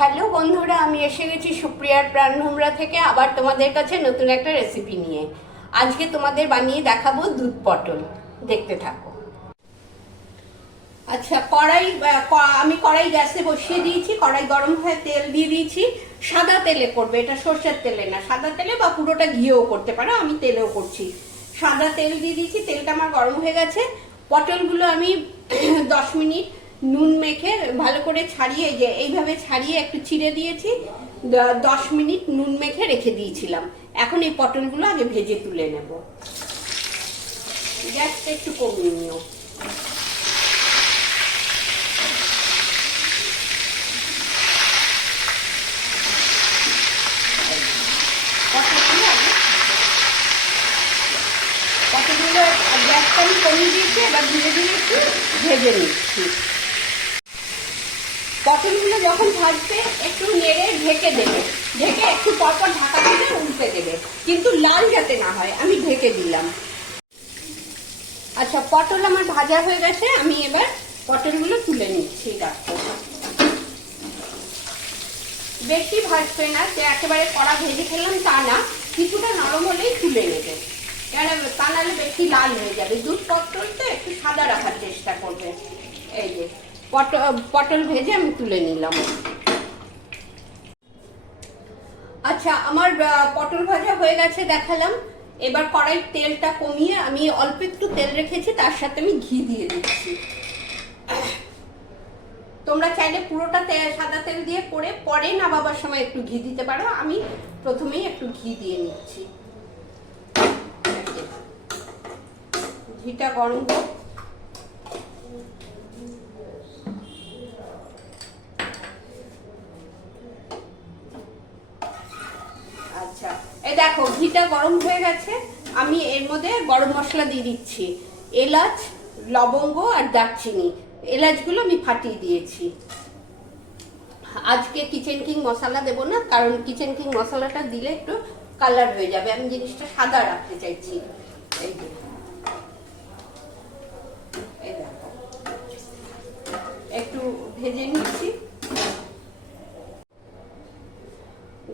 Hello বন্ধুরা, আমি এসে গেছি সুপ্রিয়ার প্রাণভোমরা থেকে আবার তোমাদের কাছে নতুন একটা রেসিপি নিয়ে। আজকে তোমাদের বানিয়ে দেখাবো দুধ পটল। দেখতে থাকো। আচ্ছা, আমি কড়াই গ্যাসে বসিয়ে দিয়েছি। কড়াই গরম হয়ে তেল দিয়ে দিয়েছি। সাদা তেলে করবে, এটা সর্ষের তেলে না। সাদা তেলে বা পুরোটা ঘিয়েও করতে পারো, আমি তেলেও করছি। সাদা তেল দিয়ে দিয়েছি, তেলটা আমার গরম হয়ে গেছে। পটলগুলো আমি 10 মিনিট নুন মেখে ভালো করে ছাড়িয়ে, যে এইভাবে ছাড়িয়ে একটু চিড়ে দিয়েছি। 10 মিনিট নুন মেখে রেখে দিয়েছিলাম। এখন এই পটলগুলো আগে ভেজে তুলে নেব। গ্যাসটা একটু কমিয়ে নিও। পটলগুলো গ্যাসটা আমি কমিয়ে দিয়েছি, এবার ধীরে ধীরে একটু ভেজে নিচ্ছি। পটলগুলো যখন ভাজবে একটু নেড়ে ঢেকে দেবে, ঢেকে একটু পরপর ঢাকা দিয়ে উল্টে দেবে, কিন্তু লাল যাতে না হয়। আমি ঢেকে দিলাম। আচ্ছা, পটল আমার ভাজা হয়ে গেছে, আমি এবার পটলগুলো তুলে নিচ্ছি। দেখো, বেশি ভাজবে না, যে একেবারে কড়া ভেজে ফেললাম তা না, কিছুটা নরম হলেই তুলে নেবে, কেন তা নাহলে বেশি লাল হয়ে যাবে। দুধ পটলটা একটু সাদা রাখার চেষ্টা করবে। এই যে পটল ভেজে আমি তুলে নিলাম। আচ্ছা, আমার পটল ভাজা হয়ে গেছে দেখালাম। এবার কড়াই তেলটা কমিয়ে আমি অল্প একটু তেল রেখেছি, তার সাথে আমি ঘি দিয়ে দিচ্ছি। তোমরা চাইলে পুরোটা সাদা তেল দিয়ে করে পরে নামাবার সময় একটু ঘি দিতে পারো। আমি প্রথমেই একটু ঘি দিয়ে নিচ্ছি। ঘিটা গরম হোক। আচ্ছা, এই দেখো ঘিটা গরম হয়ে গেছে। আমি এর মধ্যে গরম মশলা দিয়ে দিচ্ছি। এলাচ, লবঙ্গ আর দারচিনি। এলাচগুলো আমি ফাটিয়ে দিয়েছি। আজকে কিচেন কিং মশলা দেবো না, কারণ কিচেন কিং মশলাটা দিলে একটু কালার হয়ে যাবে। আমি জিনিসটা সাদা রাখতে চাইছি। এই দেখো, একটু ভেজে নিচ্ছি।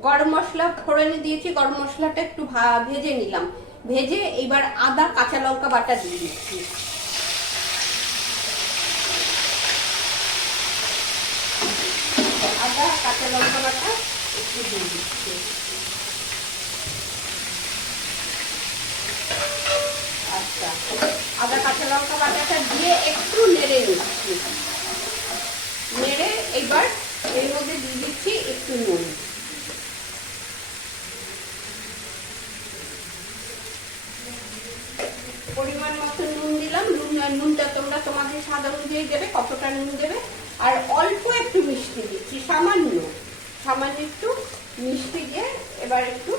গরম মশলা ফোড়নে দিয়েছি, গরম মশলাটা একটু ভেজে নিলাম। ভেজে এবার আদা কাঁচা লঙ্কা বাটা দিয়ে দিচ্ছি। আদা কাঁচা লঙ্কা বাটা একটু দিয়ে দিচ্ছি। আচ্ছা, আদা কাঁচা লঙ্কা বাটাটা দিয়ে একটু নেড়ে নিচ্ছি। নেড়ে এবার এর মধ্যে দিয়ে দিচ্ছি একটু নুন। পরিমাণ মতো নুন দিলাম। নুনটা তোমরা তোমাদের স্বাদ অনুযায়ী দেবে, কতটা নুন দেবে। আর অল্প একটু মিষ্টি দিচ্ছি, সামান্য একটু মিষ্টি দিয়ে এবার একটু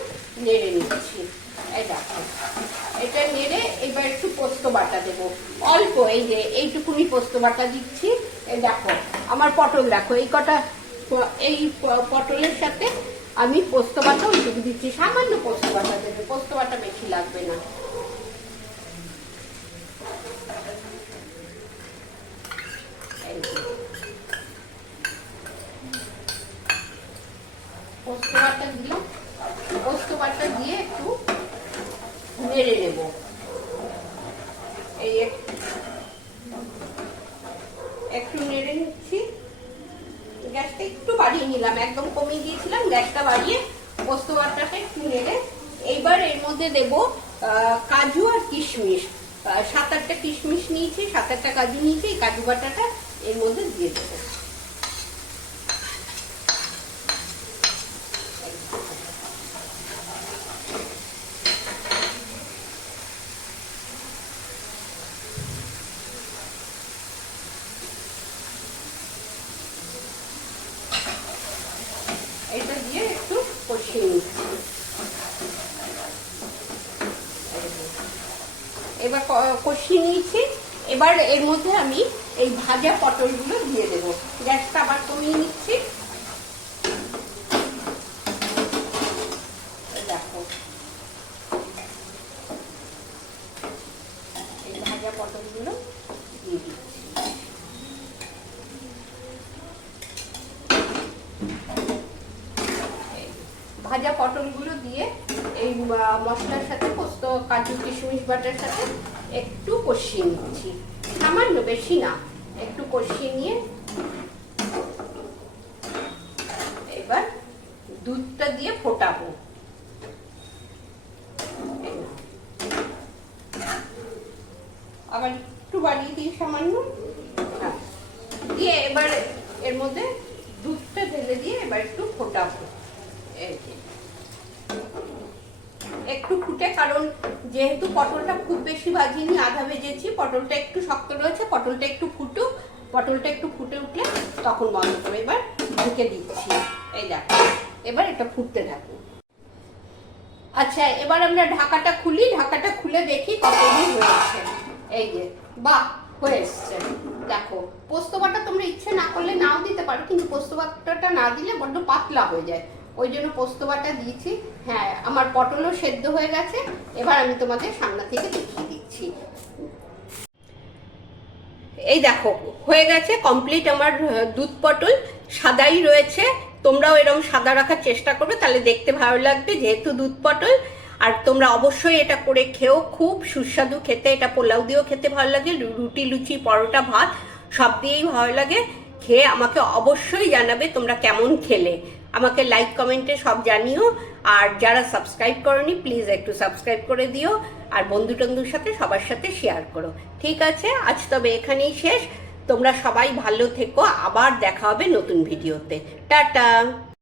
নেড়ে নিচ্ছি। এই দেখো, এটা নেড়ে এবার একটু পোস্ত বাটা দেবো অল্প। এই যে এইটুকুনি পোস্ত বাটা দিচ্ছি। এই দেখো আমার পটল, দেখো এই কটা, এই পটলের সাথে আমি পোস্ত বাটা ওইটুকু দিচ্ছি। সামান্য পোস্ত বাটা দেবে, পোস্ত বাটা বেশি লাগবে না। পোস্ত বাটা দিলাম। পোস্ত বাটা দিয়ে একটু নেড়ে নেব। এই একটু নেড়ে নিচ্ছি। গ্যাসটা একটু বাড়িয়ে নিলাম, একদম কমিয়ে দিয়েছিলাম, গ্যাসটা বাড়িয়ে পোস্ত বাটাটা একটু নেড়ে এইবার এর মধ্যে দেব কাজু আর কিশমিশ। 7-8টা কিশমিশ নিয়েছি, 7-8টা কাজু নিয়েছি। এই কাজু বাটাটা এর মধ্যে দিয়ে দেবো। এটা দিয়ে একটু কষিয়ে নিচ্ছি। এবার কষিয়ে নিয়েছি। এবার এর মধ্যে আমি এই ভাজা পটলগুলো দিয়ে দেবো। গ্যাসটা আবার কমিয়ে নিচ্ছি। দেখো, এই ভাজা পটলগুলো দিয়ে দিচ্ছি। ভাজা পটলগুলো দিয়ে এই মশলার সাথে পোস্ত কাজু কিশমিশ বাটার সাথে একটু কষিয়ে নিচ্ছি, সামান্য, বেশি না, একটু কষিয়ে নিয়ে এবার দুধটা দিয়ে ফোটাবো। আবার একটু বাড়িয়ে দিই সামান্য, দিয়ে এবার এর মধ্যে দুধটা ঢেলে দিয়ে এবার একটু ফোটাবো। একটু ফুটে, কারণ যেহেতু পটলটা খুব বেশি ভাজিনি, আধা ভেজেছি, পটলটা একটু শক্ত রয়েছে, পটলটা একটু ফুটুক, পটলটা একটু ফুটে উঠলে তখন বন্ধ করে এবার ঢেকে দিচ্ছি। এই দেখো এবার এটা ফুটতে থাকুক। আচ্ছা, এবার আমরা ঢাকাটা খুলি, ঢাকাটা খুলে দেখি কতদিন হয়েছে। এই যে, বাহ, হয়ে এসছে। দেখো, পোস্ত বাটা তোমরা ইচ্ছে না করলে নাও দিতে পারো, কিন্তু পোস্ত বাটাটা না দিলে বড্ড পাতলা হয়ে যায়, ওই জন্য পোস্ত বাটা দিয়েছি। হ্যাঁ, আমার পটলও সেদ্ধ হয়ে গেছে। এবার আমি তোমাদের সামনে থেকে দেখিয়ে দিচ্ছি। এই দেখো, হয়ে গেছে কমপ্লিট আমার দুধ পটল, সাদাই রয়েছে। তোমরাও এরকম সাদা রাখার চেষ্টা করবে, তাহলে দেখতে ভালো লাগবে, যেহেতু দুধ পটল। আর তোমরা অবশ্যই এটা করে খেও, খুব সুস্বাদু খেতে। এটা পোলাও দিয়েও খেতে ভালো লাগে, রুটি, লুচি, পরোটা, ভাত সব দিয়েই ভালো লাগে। খেয়ে আমাকে অবশ্যই জানাবে তোমরা কেমন খেলে, আমাকে লাইক কমেন্টে সব জানিও। আর যারা সাবস্ক্রাইব করনি প্লিজ একটু সাবস্ক্রাইব করে দিও, আর বন্ধু টন্ধুর সাথে সবার সাথে শেয়ার করো। ঠিক আছে, আজ তবে এখানেই শেষ। তোমরা সবাই ভালো থেকো, আবার দেখা হবে নতুন ভিডিওতে। টাটা।